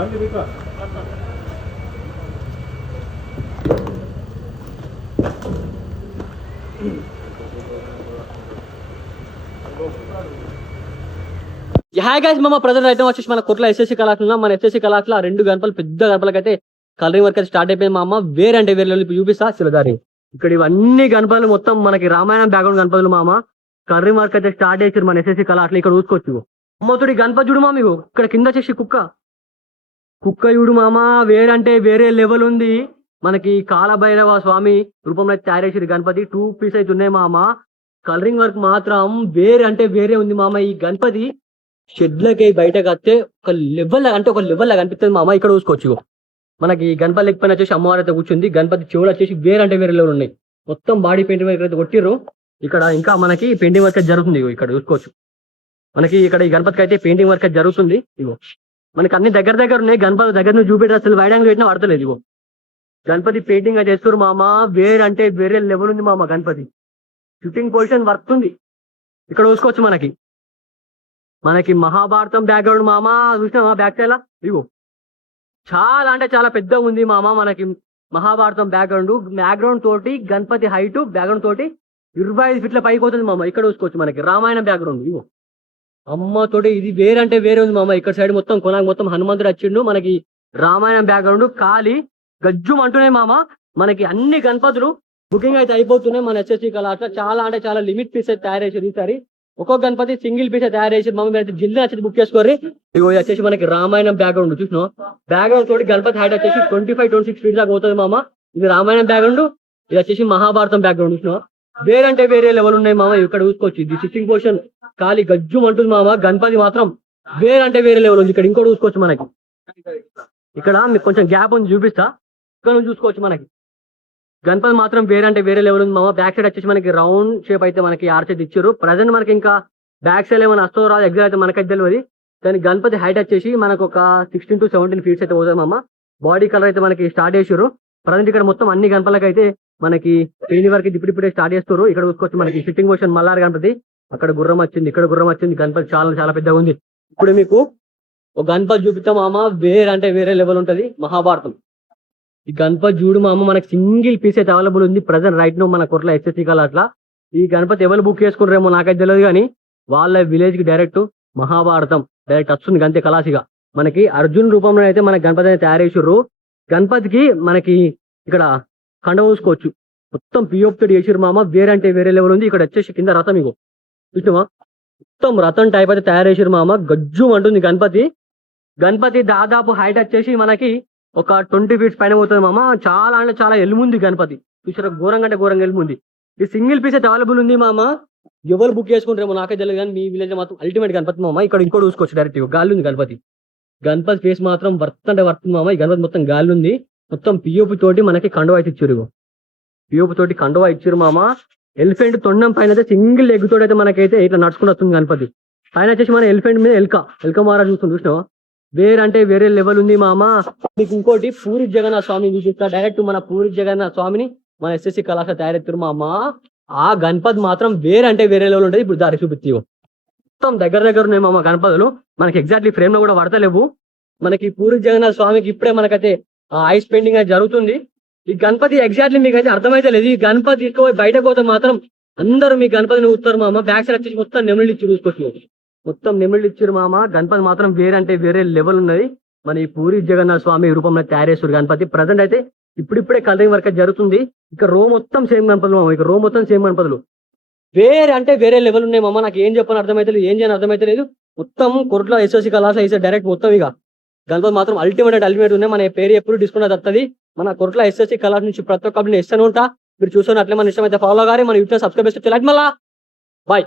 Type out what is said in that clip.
Hi guys, మా present అయితే వచ్చేసి మన కొట్ల ఎస్ఎస్సి కళాశాల మన ఎస్ఎస్సి కళాశాల 2 గణపలు పెద్ద గణపలకైతే కలరింగ్ వర్క్ అయితే స్టార్ట్ అయిపోయింది. మా అమ్మ వేరే అంటే వేరే చూపిస్తా చిలదారి. ఇక్కడ ఇవన్నీ గణపతులు మొత్తం మనకి రామాయణం బ్యాక్గ్రౌండ్ గణపతులు. మామ కలరింగ్ వర్క్ అయితే స్టార్ట్ చేసారు మన ఎస్ఎస్సి కళాశాల. ఇక్కడ చూసుకోవచ్చు అమ్మతోడి గణపతి చూడు మామ. మీకు ఇక్కడ కింద వచ్చేసి కుక్క చూడు మామ. వేరంటే వేరే లెవెల్ ఉంది. మనకి కాలభైరవ స్వామి రూపంలో తయారు చేసారు గణపతి. 2 పీస్ అయితే ఉన్నాయి మామ. కలరింగ్ వర్క్ మాత్రం వేరే అంటే వేరే ఉంది మామ. ఈ గణపతి షెడ్లకి బయటకు వస్తే ఒక లెవెల్ లాగా అనిపిస్తుంది మామ. ఇక్కడ చూసుకోవచ్చు మనకి గణపతి లెక్కపైన వచ్చేసి అమ్మవారి అయితే కూర్చుంది. గణపతి చెవులు వచ్చేసి వేరే అంటే వేరే లెవెల్ ఉన్నాయి. మొత్తం బాడీ పెయింటింగ్ వర్క్ అయితే కొట్టిర్రు. ఇక్కడ ఇంకా మనకి పెయింటింగ్ వర్క్ అయితే జరుగుతుంది. ఇక్కడ చూసుకోవచ్చు మనకి ఇక్కడ ఈ గణపతికి అయితే పెయింటింగ్ వర్క్ అయితే జరుగుతుంది. ఇగో మనకి అన్ని దగ్గర ఉన్నాయి. గణపతి దగ్గర నుంచి చూపెట్టి అసలు వైడాంగ్ పెట్టినా పడతలేదు. ఇగో గణపతి పెయింటింగ్ అయితే చేస్తారు మామ. వేరే అంటే వేరే లెవెల్ ఉంది మామ. గణపతి షూటింగ్ పొజిషన్ వర్క్ ఉంది. ఇక్కడ చూసుకోవచ్చు మనకి మహాభారతం బ్యాక్గ్రౌండ్ మామ. చూసినా బ్యాక్ సైడ్ ఇగో చాలా అంటే చాలా పెద్దగా ఉంది మామ. మనకి మహాభారతం బ్యాక్గ్రౌండ్ తోటి గణపతి హైట్ బ్యాక్గ్రౌండ్ తోటి 25 ఫీట్ల పైకి అవుతుంది మామ. ఇక్కడ చూసుకోవచ్చు మనకి రామాయణం బ్యాక్గ్రౌండ్. ఇగో అమ్మ తోటి ఇది వేరే అంటే వేరే ఉంది మామ. ఇక్కడ సైడ్ మొత్తం కొనాకు మొత్తం హనుమంతుడు వచ్చిండు. మనకి రామాయణం బ్యాక్గ్రౌండ్ ఖాళీ గజ్జుం అంటున్నాయి మామ. మనకి అన్ని గణపతులు బుకింగ్ అయితే అయిపోతున్నాయి మన ఎస్ఎస్సి కళాశాల. చాలా అంటే చాలా లిమిట్ పీస్ అయితే తయారు చేసారు ఈసారి. ఒక్కొక్క గణపతి సింగిల్ పీస్ తయారు చేసి మమ్మీ అయితే జిల్లా వచ్చేసి బుక్ చేసుకోరు. ఇగో వచ్చేసి మనకి రామాయణం బ్యాక్గ్రౌండ్ చూసినా. బ్యాక్గ్రౌండ్ తోటి గణపతి హైట్ వచ్చేసి 25-26 ఫీట్ దాకా అవుతుంది మామ. ఇది రామాయణం బ్యాక్గ్రౌండ్. ఇది వచ్చేసి మహాభారతం బ్యాక్గ్రౌండ్ చూసినా. వేరంటే వేరే లెవెల్ ఉన్నాయి మామ. ఇక్కడ చూసుకోవచ్చు ఇది సిట్టింగ్ పొజిషన్ ఖాళీ గజ్జుం అంటుంది మామ. గణపతి మాత్రం వేరంటే వేరే లెవెల్ ఉంది. ఇక్కడ ఇంకోటి చూసుకోవచ్చు మనకి. ఇక్కడ మీకు కొంచెం గ్యాప్ ఉంది చూపిస్తా. ఇక్కడ నుంచి చూసుకోవచ్చు మనకి గణపతి మాత్రం వేరే అంటే వేరే లెవెల్ ఉంది మామ. బ్యాక్ సైడ్ వచ్చేసి మనకి రౌండ్ షేప్ అయితే మనకి ఆర్చ్ అయితే ఇచ్చారు. ప్రజెంట్ మనకి ఇంకా బ్యాక్ సైడ్ ఏమైనా వస్తుందో రాదు ఎగ్జాక్ట్ అయితే మనకైతే తెలియదు. కానీ గణపతి హైట్ వచ్చేసి మనకు ఒక 16 to 17 ఫీట్స్ అయితే పోతుంది మామ. బాడీ కలర్ అయితే మనకి స్టార్ట్ చేసారు. ప్రజెంట్ ఇక్కడ మొత్తం అన్ని గణపలకి అయితే మనకి పెయింటింగ్ వర్క్ ఇప్పుడే స్టార్ట్ చేస్తారు. ఇక్కడ చూసుకోవచ్చు మనకి సిట్టింగ్ పొజిషన్ మల్లారి గణపతి. అక్కడ గుర్రం వచ్చింది, ఇక్కడ గుర్రం వచ్చింది. గణపతి చాలా చాలా పెద్దగా ఉంది. ఇప్పుడు మీకు ఒక గణపతి చూపిస్తాం మామ. వేరే అంటే వేరే లెవెల్ ఉంటది మహాభారతం. ఈ గణపతి చూడు మామ. మనకి సింగిల్ పీస్ అయితే అవైలబుల్ ఉంది ప్రజెంట్ రైట్ నో మన కొట్ల ఎస్ఎస్సి కళాశాల. ఈ గణపతి ఎవరు బుక్ చేసుకుంటారేమో నాకైతే తెలియదు. కానీ వాళ్ళ విలేజ్ కి డైరెక్ట్ మహాభారతం డైరెక్ట్ వస్తుంది అంతే కళాసిగా. మనకి అర్జున్ రూపంలో అయితే మన గణపతి అయితే తయారు చేసారు. గణపతికి మనకి ఇక్కడ కండ చూసుకోవచ్చు మొత్తం పిఓపి తోటి చేసారు మామ. వేరే అంటే వేరే లెవెల్ ఉంది. ఇక్కడ వచ్చేసి కింద రథం ఇగో చూసినామా. మొత్తం రథం టైప్ అయితే తయారు చేసారు మామ. గజ్జు అంటుంది గణపతి దాదాపు హైట్ వచ్చేసి మనకి ఒక 20 ఫీట్స్ పైన పోతుంది మామ. చాలా అంటే చాలా ఎలుముంది గణపతి. చూసారా ఘోరంగా అంటే ఘోరంగా ఎలుముంది. ఈ సింగిల్ పీస్ అయితే అవైలబుల్ ఉంది మామ. ఎవరు బుక్ చేసుకుంటారేమో నాకే తెలియదు. కానీ మీ విలేజ్ మాత్రం అల్టిమేట్ గణపతి మామ. ఇక్కడ ఇంకోటి చూసుకోవచ్చు డైరెక్ట్ గాలి ఉంది గణపతి ఫేస్ మాత్రం వర్త్ అంటే వర్త్ మామ. ఈ గణపతి మొత్తం గాలి ఉంది. మొత్తం పిఓపి తోటి మనకి కండువా అయితే ఇచ్చారు. పిఓపి తోటి కండువా ఇచ్చారు మామ. ఎలిఫెంట్ తొండం పైన అయితే సింగిల్ లెగ్ తోటి అయితే మనకైతే ఇట్లా నడుచుకుని వస్తుంది గణపతి. పైన వచ్చేసి మన ఎలిఫెంట్ మీద ఎల్క మారా చూసినావా. వేరే అంటే వేరే లెవెల్ ఉంది మామ. మీకు ఇంకోటి పూరి జగన్నాథ స్వామి చూపిస్తా. డైరెక్ట్ మన పూరి జగన్నాథ స్వామిని మన ఎస్ఎస్సి కళాశాల తయారెత్తారు మామ. ఆ గణపతి మాత్రం వేరే అంటే వేరే లెవెల్ ఉంటుంది. ఇప్పుడు దారి చూపిస్తాయి. మొత్తం దగ్గర ఉన్నాయి మామ గణపతులు. మనకి ఎగ్జాక్ట్లీ ఫ్రేమ్ లో కూడా పడతలేవు. మనకి పూరి జగన్నాథ స్వామికి ఇప్పుడే మనకైతే ఐస్ పెయింటింగ్ అయితే జరుగుతుంది. ఈ గణపతి ఎగ్జాక్ట్లీ మీకు అయితే అర్థమైతే లేదు. ఈ గణపతి ఎక్కువ బయటకు పోతే మాత్రం అందరూ మీ గణపతిని ఊస్తారు మామ. బ్యాక్ సైడ్ వచ్చేసి మొత్తం నెమళ్ళు ఇచ్చి చూసుకోవచ్చు. మొత్తం నెమళ్ళు ఇచ్చారు మామ. గణపతి మాత్రం వేరే అంటే వేరే లెవెల్ ఉన్నది. మన ఈ పూరి జగన్నాథ స్వామి రూపంలో తయారు చేస్తారు గణపతి. ప్రజెంట్ అయితే ఇప్పుడిప్పుడే కలరింగ్ వర్క్ జరుగుతుంది. ఇక రో మొత్తం సేమ్ గణపతులు మామ. ఇక రో మొత్తం సేమ్ గణపతులు. వేరే అంటే వేరే లెవెల్ ఉన్నాయి మామ. నాకు ఏం చెప్పని అర్థమైతే లేదు, ఏం చేయని అర్థమైతే లేదు. మొత్తం కొరట్ల ఎస్ఎస్సి కళాశాల వేసే డైరెక్ట్ మొత్తం ఇక గణపతి మాత్రం అల్టిమేట్ ఉన్నాయి. మన పేరు ఎప్పుడు డిస్కౌంట్ వస్తుంది. మన కొరట్ల ఎస్ఎస్సి కళాశాల నుంచి ప్రతి ఒక్కరిని ఇస్తాను ఉంటా. మీరు చూసుకుని అట్లే మన ఇష్టం అయితే ఫాలో గారి మన యూట్యూబ్ సబ్స్క్రైబ్ చేస్తే మళ్ళా బాయ్.